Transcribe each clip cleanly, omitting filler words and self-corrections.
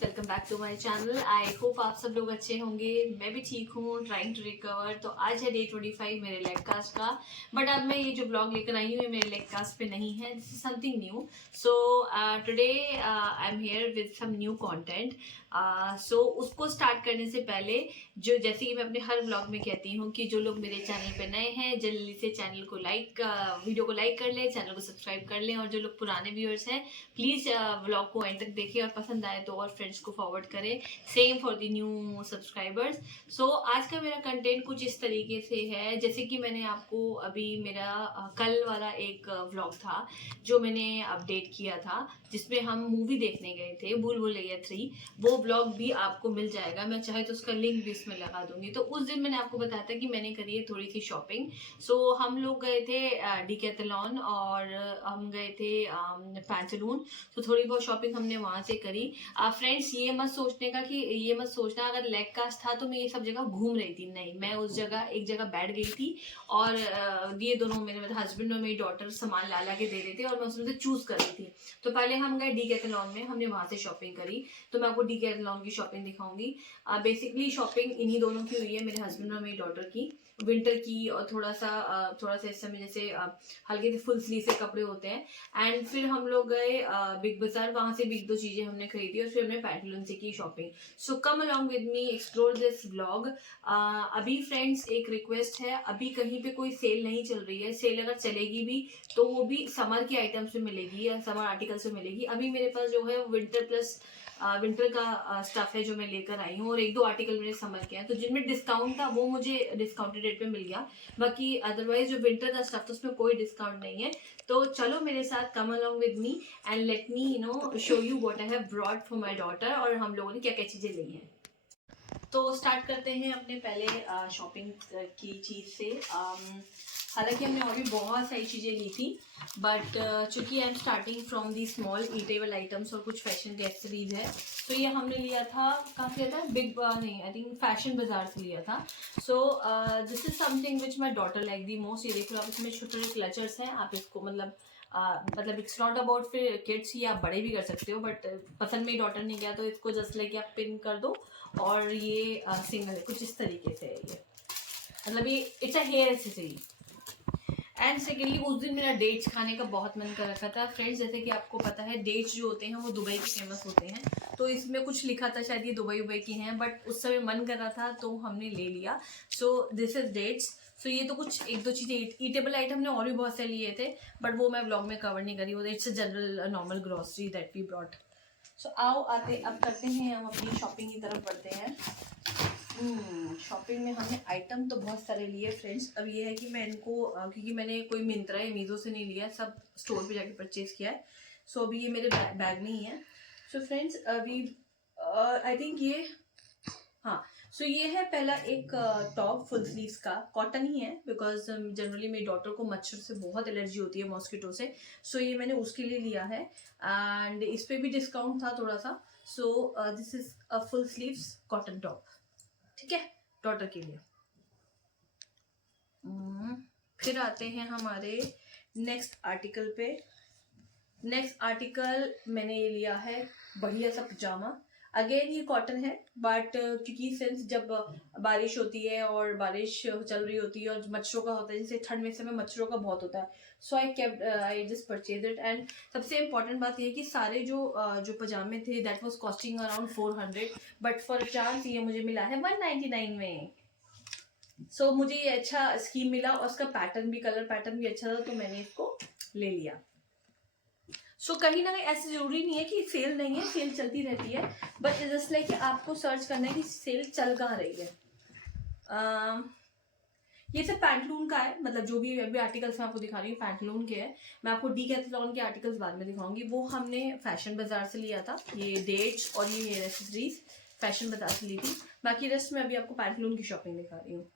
Welcome back to my channel. I hope आप सब लोग अच्छे होंगे। मैं भी ठीक हूँ, ट्राइंग टू रिकवर। तो आज है डे 25 मेरे लेग कास्ट का। बट अब मैं ये जो ब्लॉग लेकर आई हूँ मेरे लेग कास्ट पे नहीं है, this is something new. So today I am here with some new content. So उसको स्टार्ट करने से पहले जो जैसे कि मैं अपने हर ब्लॉग में कहती हूँ कि जो लोग मेरे चैनल पे नए हैं जल्दी से चैनल को वीडियो को लाइक कर ले, चैनल को सब्सक्राइब कर लें। और जो लोग पुराने व्यूअर्स हैं प्लीज व्लॉग को एंड तक देखें और पसंद आए तो और फ्रेंड्स को फॉरवर्ड करें। Same for the new subscribers. So आज का मेरा कंटेंट कुछ इस तरीके से है, जैसे कि मैंने आपको अभी मेरा कल वाला एक व्लॉग था जो मैंने अपडेट किया था जिसमें हम मूवी देखने गए थे भूल भुलैया 3। वो व्लॉग भी आपको मिल जाएगा, मैं चाहे तो उसका लिंक भी इसमें लगा दूंगी। तो उस दिन मैंने आपको बताया था कि मैंने करी है थोड़ी सी शॉपिंग। सो हम लोग गए थे डिकैथलॉन और हम गए थे पैंटालून। तो थोड़ी बहुत शॉपिंग हमने वहां से करी। फ्रेंड्स ये मत सोचना अगर लेग कास्ट था तो मैं ये सब जगह घूम रही थी, नहीं। मैं उस जगह एक जगह बैठ गई थी और ये दोनों मेरे मतलब हस्बैंड और मेरी डॉटर सामान ला के दे रहे थे और मैं उसमें से चूज कर रही थी। तो पहले हम गए डिकैथलॉन में, हमने वहां से शॉपिंग करी। तो मैं आपको डिकैथलॉन की शॉपिंग दिखाऊंगी। बेसिकली शॉपिंग इन्हीं दोनों की हुई है, मेरे हस्बैंड और मेरी डॉटर की, विंटर की। और थोड़ा सा इस समय जैसे हल्के से फुल स्लीव से कपड़े होते हैं। एंड फिर हम लोग गए बिग बाजार, वहां से भी एक दो चीजें हमने खरीदी और फिर हमने पैंटालून से की shopping. So come along with me, explore this vlog. अभी फ्रेंड्स एक रिक्वेस्ट है, अभी कहीं पे कोई सेल नहीं चल रही है। सेल अगर चलेगी भी तो वो भी समर के आइटम्स में मिलेगी या समर आर्टिकल्स में मिलेगी। अभी मेरे पास जो है विंटर प्लस विंटर का स्टफ है जो मैं लेकर आई हूँ और एक दो आर्टिकल मेरे समर के हैं। तो जिनमें डिस्काउंट था वो मुझे डिस्काउंटेड रेट पे मिल गया। बाकी अदरवाइज जो विंटर का स्टफ था उसमें कोई डिस्काउंट नहीं है। तो चलो मेरे साथ, come along with me and let me show you what I have brought for my daughter और हम लोगों ने क्या क्या चीजें ली हैं। तो स्टार्ट करते हैं अपने पहले शॉपिंग की चीज से। हालांकि हमने और भी बहुत सारी चीजें ली थी बट चूंकि I am starting from the small eatable items और कुछ फैशन के एक्सेसरीज है। तो ये हमने लिया था, कहाँ से लिया था, नहीं आई थिंक फैशन बाजार से लिया था। सो this is something which my daughter like the most. ये देख लो आप, इसमें छोटे छोटे क्लचर्स हैं। आप इसको मतलब इट्स नॉट अबाउट फिर किड्स ही, आप बड़े भी कर सकते हो बट पसंद मेरी डॉटर नहीं गया तो इसको जस्ट लाइक आप पिन कर दो। और ये सिंगल है, कुछ इस तरीके से है ये, मतलब ये it's a hair accessory. And secondly उस दिन मेरा डेट्स खाने का बहुत मन कर रखा था फ्रेंड्स। जैसे कि आपको पता है डेट्स जो होते हैं वो दुबई के फेमस होते हैं। तो इसमें कुछ लिखा था शायद ये दुबई की हैं बट उस समय मन कर रहा था तो हमने ले लिया। So this is dates. So ये तो कुछ एक दो चीजें ईटेबल आइटम हमने और भी बहुत से लिए थे बट वो मैं ब्लॉग में कवर नहीं करी। वो it's a general normal grocery that we brought. So आओ अब करते हैं, हम अपनी शॉपिंग की तरफ बढ़ते हैं। शॉपिंग में हमने आइटम तो बहुत सारे लिए फ्रेंड्स। अब ये है कि मैं इनको क्योंकि मैंने कोई मिंत्रा या मीजो से नहीं लिया, सब स्टोर पे जाके परचेज किया है। सो अभी ये मेरे बैग में ही है। सो फ्रेंड्स अभी आई थिंक ये, हाँ। सो ये है पहला एक टॉप फुल स्लीव्स का, कॉटन ही है बिकॉज जनरली मेरी डॉटर को मच्छर से बहुत एलर्जी होती है, मॉस्किटो से। सो ये मैंने उसके लिए लिया है एंड इस पे भी डिस्काउंट था थोड़ा सा। सो this is a full sleeves cotton top, ठीक है, डॉटर के लिए। फिर आते हैं हमारे नेक्स्ट आर्टिकल पे। नेक्स्ट आर्टिकल मैंने ये लिया है बढ़िया सा पजामा। अगेन ये कॉटन है बट क्योंकि सिंस जब बारिश होती है और बारिश चल रही होती है और मच्छरों का होता है, जैसे ठंड में समय मच्छरों का बहुत होता है, so I just purchase it. And सबसे इम्पोर्टेंट बात ये है कि सारे जो पजामे थे that was costing around 400 but for chance ये मुझे मिला है 199 में। सो मुझे ये अच्छा स्कीम मिला और उसका पैटर्न भी, कलर पैटर्न भी अच्छा था तो मैंने इसको ले लिया। सो कहीं ना कहीं ऐसे जरूरी नहीं है कि सेल नहीं है, सेल चलती रहती है बट जस्ट लाइक आपको सर्च करना है कि सेल चल कहाँ रही है। ये सब पैंटलून का है, मतलब जो भी अभी आर्टिकल्स मैं आपको दिखा रही हूँ पैंटलून के हैं। मैं आपको डीकैथलॉन के आर्टिकल्स बाद में दिखाऊंगी, वो हमने फैशन बाजार से लिया था। ये डेट्स और ये हेयर एक्सेसरीज फैशन बाजार से ली थी। बाकी रेस्ट में अभी आपको पैंटलून की शॉपिंग दिखा रही हूँ।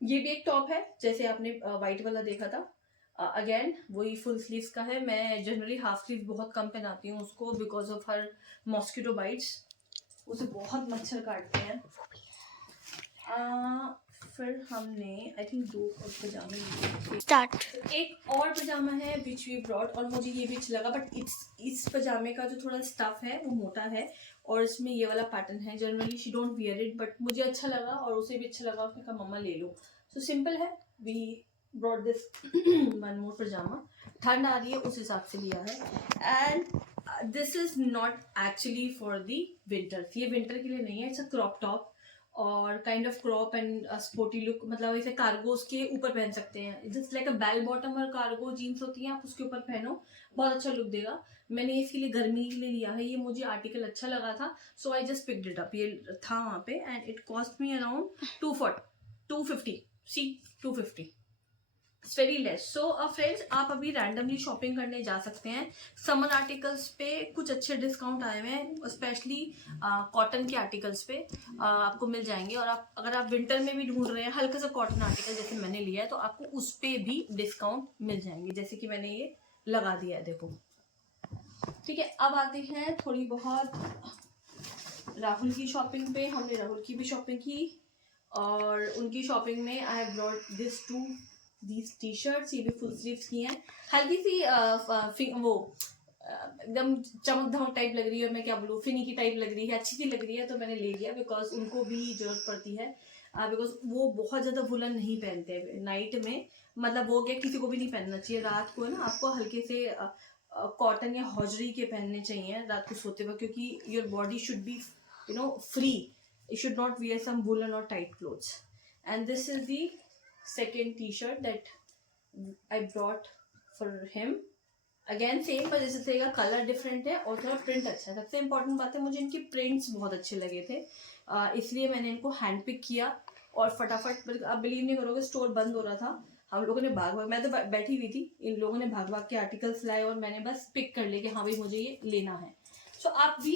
ये भी एक टॉप है जैसे आपने व्हाइट वाला देखा था। अगेन वही फुल स्लीव्स का है। मैं जनरली हाफ स्लीव बहुत कम पहनाती हूँ उसको because of her mosquito bytes, उसे बहुत मच्छर काटते हैं। फिर हमने आई थिंक 2 और पजामे लिए। स्टार्ट। एक और पजामा है विच वी ब्रॉट, और मुझे ये भी अच्छा लगा, बट इस पजामे का जो थोड़ा स्टफ है वो मोटा है और इसमें ये वाला पैटर्न है। Generally she don't wear it, but मुझे अच्छा लगा और उसे भी अच्छा लगा। उसने कहा मम्मा ले लो। सो सिंपल है। We brought this one more pyjama. ठंड आ रही है उस हिसाब से लिया है। And this is not actually for the winter, ये विंटर के लिए नहीं है। इट्स अ क्रॉप टॉप और kind of crop and sporty look, मतलब इसे कार्गोज के ऊपर पहन सकते हैं। Just like a bell bottom और कार्गो जीन्स होती है, आप उसके ऊपर पहनो, बहुत अच्छा लुक देगा। मैंने इसके लिए गर्मी के लिए लिया है, ये मुझे आर्टिकल अच्छा लगा था, so I just picked it up. ये था वहाँ पे and it cost me around 250 see 250, it's very less. So friends, आप अभी रैंडमली शॉपिंग करने जा सकते हैं। समर आर्टिकल्स पे कुछ अच्छे डिस्काउंट आए हुए हैं, स्पेशली कॉटन के आर्टिकल्स पे आपको मिल जाएंगे। और आप अगर आप विंटर में भी ढूंढ रहे हैं हल्का सा कॉटन आर्टिकल जैसे मैंने लिया है, तो आपको उस पर भी डिस्काउंट मिल जाएंगे, जैसे कि मैंने ये लगा दिया है, देखो। ठीक है, अब आते हैं थोड़ी बहुत राहुल की शॉपिंग पे। हमने राहुल की भी शॉपिंग की और उनकी शॉपिंग में I have brought this two these T shirts. ये भी फुल स्लीव्स की हैं, हल्की सी वो एकदम चमक धमक टाइप लग रही है, मैं क्या बोलूँ, फिनिकी टाइप लग रही है, अच्छी सी लग रही है, तो मैंने ले लिया बिकॉज उनको भी जरूरत पड़ती है। बिकॉज वो बहुत ज़्यादा वुलन नहीं पहनते नाइट में, मतलब वो क्या किसी को भी नहीं पहनना चाहिए। रात को ना आपको हल्के से कॉटन या हॉजरी के पहनने चाहिए रात को सोते वक्त, क्योंकि your body should be free, you should not wear some woolen or tight clothes. And this is the second t-shirt that I brought for him. Again same, पर जैसे का कलर डिफरेंट है और थोड़ा प्रिंट अच्छा है। सबसे इम्पोर्टेंट बात है, मुझे इनके प्रिंट्स बहुत अच्छे लगे थे, इसलिए मैंने इनको हैंड पिक किया और फटाफट। आप बिलीव नहीं करोगे, स्टोर बंद हो रहा था, हम लोगों ने भाग भाग, मैं तो बैठी हुई थी, इन लोगों ने भाग भाग के आर्टिकल्स लाए और मैंने बस पिक कर लिया कि हाँ भाई मुझे ये लेना है। सो आप भी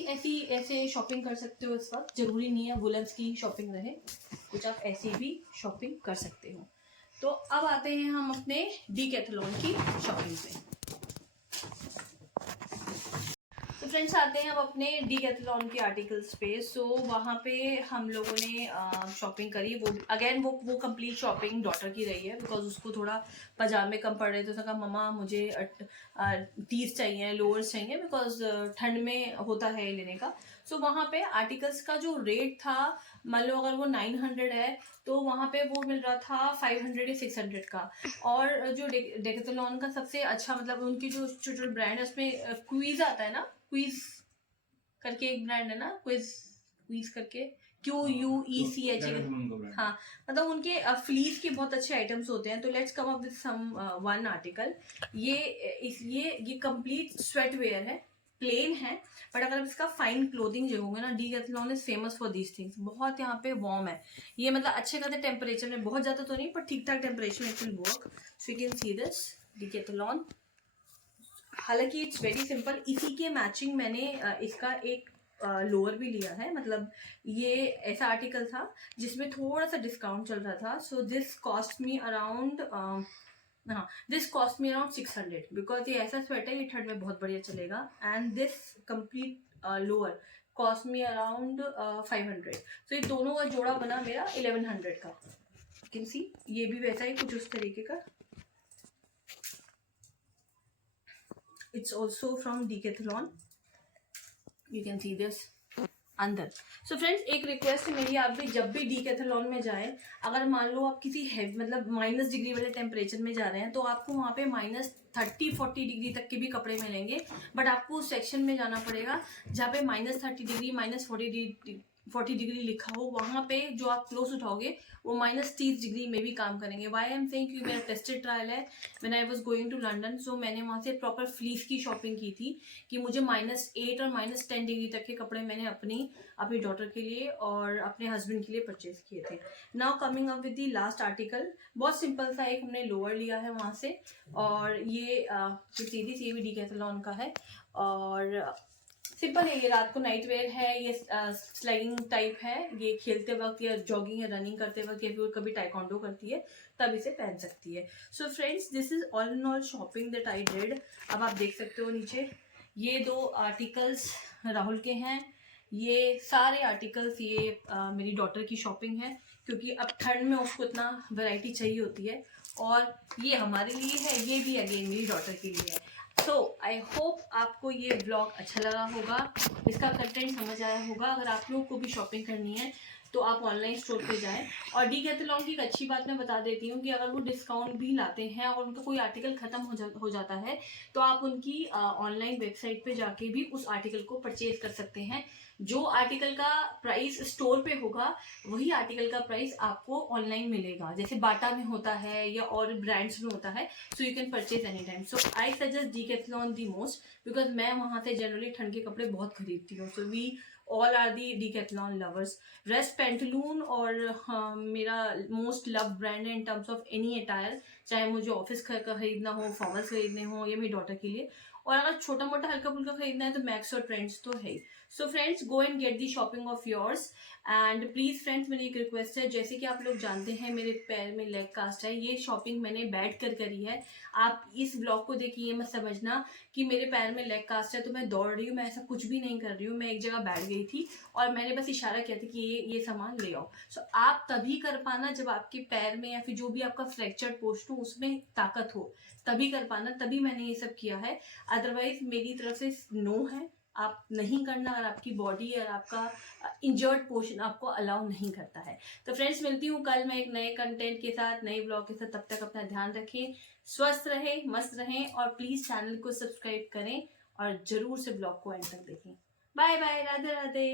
ऐसे शॉपिंग कर सकते हो इस वक्त, जरूरी नहीं है वुलन्स की शॉपिंग रहे, कुछ आप ऐसी भी शॉपिंग कर सकते हो। तो अब आते हैं हम अपने डीकैथलॉन की शॉपिंग पे। तो फ्रेंड्स, आते हैं अब अपने डीकैथलॉन के आर्टिकल्स पे। सो वहाँ पे हम लोगों ने शॉपिंग करी। वो अगेन वो कंप्लीट शॉपिंग डॉटर की रही है, बिकॉज उसको थोड़ा पजामे कम पड़ रहे थे, तो कहा मम्मा मुझे टीज चाहिए, लोअर्स चाहिए, बिकॉज ठंड में होता है लेने का। सो वहाँ पे आर्टिकल्स का जो रेट था, मान लो अगर वो 900 है तो वहाँ पे वो मिल रहा था 500 या 600 का। और जो डेकेथलॉन का सबसे अच्छा, मतलब उनकी जो छोटे ब्रांड है उसमें क्वीज आता है ना, क्वीज करके एक ब्रांड है ना, क्वीज करके QUECH। हाँ, मतलब उनके फ्लीस के बहुत अच्छे आइटम्स होते हैं। तो let's come up with some one article. ये कंप्लीट स्वेट वेयर है, प्लेन है, बट अगर इसका फाइन क्लोथिंग जो होगा ना, Decathlon is famous for these things. बहुत यहाँ पे वार्म है ये, मतलब अच्छे खासे टेम्परेचर में, बहुत ज्यादा तो नहीं पर ठीक ठाक टेम्परेचर में it will work. So you can see this Decathlon. हालांकि इट्स वेरी सिंपल। इसी के मैचिंग मैंने इसका एक लोअर भी लिया है, मतलब ये ऐसा आर्टिकल था जिसमें थोड़ा सा डिस्काउंट चल रहा था। So this cost me around 600, because ये ऐसा स्वेटर ये ठंड में बहुत बढ़िया चलेगा। And this complete lower cost me around 500। तो ये दोनों का जोड़ा बना मेरा 1100 का। यू कैन सी ये भी वैसा ही कुछ उस तरीके का। It's also from Decathlon. You can see this अंदर। सो फ्रेंड्स, एक रिक्वेस्ट है मेरी, आप भी जब भी डीकैथलॉन में जाएं, अगर मान लो आप किसी मतलब -डिग्री वाले टेम्परेचर में जा रहे हैं, तो आपको वहाँ पे -30-40 डिग्री तक के भी कपड़े मिलेंगे, बट आपको उस सेक्शन में जाना पड़ेगा जहाँ पे -30 डिग्री -40 डिग्री लिखा हो। वहाँ पे जो आप क्लोथ उठाओगे वो -30 डिग्री में भी काम करेंगे। वाई आई एम सेइंग, क्योंकि मेरा टेस्टेड ट्रायल है when I was going to London. So मैंने वहाँ से प्रॉपर फ्लीस की शॉपिंग की थी कि मुझे -8 और -10 डिग्री तक के कपड़े मैंने अपनी डॉटर के लिए और अपने हस्बैंड के लिए परचेज किए थे। Now coming up with the last article, बहुत सिंपल सा एक हमने लोअर लिया है वहाँ से, और ये जो सीधी सी भी डीकैथलॉन का है और सिंपल है। ये रात को नाइट वेयर है, ये स्लाइडिंग टाइप है, ये खेलते वक्त या जॉगिंग या रनिंग करते वक्त या फिर कभी टाइकोंडो करती है तब इसे पहन सकती है। So friends, this is all in all shopping that I did. अब आप देख सकते हो नीचे ये 2 आर्टिकल्स राहुल के हैं, ये सारे आर्टिकल्स ये मेरी डॉटर की शॉपिंग है, क्योंकि अब ठंड में उसको इतना वैरायटी चाहिए होती है। और ये हमारे लिए है, ये भी अगेन मेरी डॉटर के लिए है। सो आई होप आपको ये ब्लॉग अच्छा लगा होगा, इसका कंटेंट समझ आया होगा। अगर आप लोगों को भी शॉपिंग करनी है तो आप ऑनलाइन स्टोर पे जाएं। और डीकैथलॉन की एक अच्छी बात मैं बता देती हूँ कि अगर वो डिस्काउंट भी लाते हैं और उनका कोई आर्टिकल खत्म हो जाता है तो आप उनकी ऑनलाइन वेबसाइट पे जाके भी उस आर्टिकल को परचेज कर सकते हैं। जो आर्टिकल का प्राइस स्टोर पे होगा वही आर्टिकल का प्राइस आपको ऑनलाइन मिलेगा, जैसे बाटा में होता है या और ब्रांड्स में होता है। So you can purchase any time. So I suggest Decathlon the most, because मैं वहां से जनरली ठंड के कपड़े बहुत खरीदती हूँ। So we all are the Decathlon lovers. Rest Pantaloon और मेरा मोस्ट लव ब्रांड है in terms of any attire, चाहे मुझे ऑफिस खरीदना हो, फॉर्मल्स खरीदने हो या मेरी डॉटर के लिए। और अगर छोटा मोटा हल्का फुल्का खरीदना है तो मैक्स और ट्रेंड्स तो है ही। So friends, go and get the shopping of yours. And please friends, मेरी एक रिक्वेस्ट है, जैसे कि आप लोग जानते हैं मेरे पैर में लेग कास्ट है, ये शॉपिंग मैंने बैठ कर करी है। आप इस ब्लॉग को देखिए, ये मत समझना कि मेरे पैर में लेग कास्ट है तो मैं दौड़ रही हूँ, मैं ऐसा कुछ भी नहीं कर रही हूँ। मैं एक जगह बैठ गई थी और मैंने बस इशारा किया था कि ये सामान ले आओ। सो आप तभी कर पाना जब आपके पैर में या फिर जो भी आपका फ्रैक्चर्ड पोस्ट हो उसमें ताकत हो, तभी कर पाना, तभी मैंने ये सब किया है। अदरवाइज मेरी तरफ से नो है, आप नहीं करना अगर आपकी बॉडी और आपका इंजर्ड पोर्शन आपको अलाउ नहीं करता है। तो फ्रेंड्स, मिलती हूँ कल मैं एक नए कंटेंट के साथ, नए ब्लॉग के साथ। तब तक अपना ध्यान रखें, स्वस्थ रहें, मस्त रहें और प्लीज चैनल को सब्सक्राइब करें और जरूर से ब्लॉग को एंड तक देखें। Bye bye, Radhe Radhe.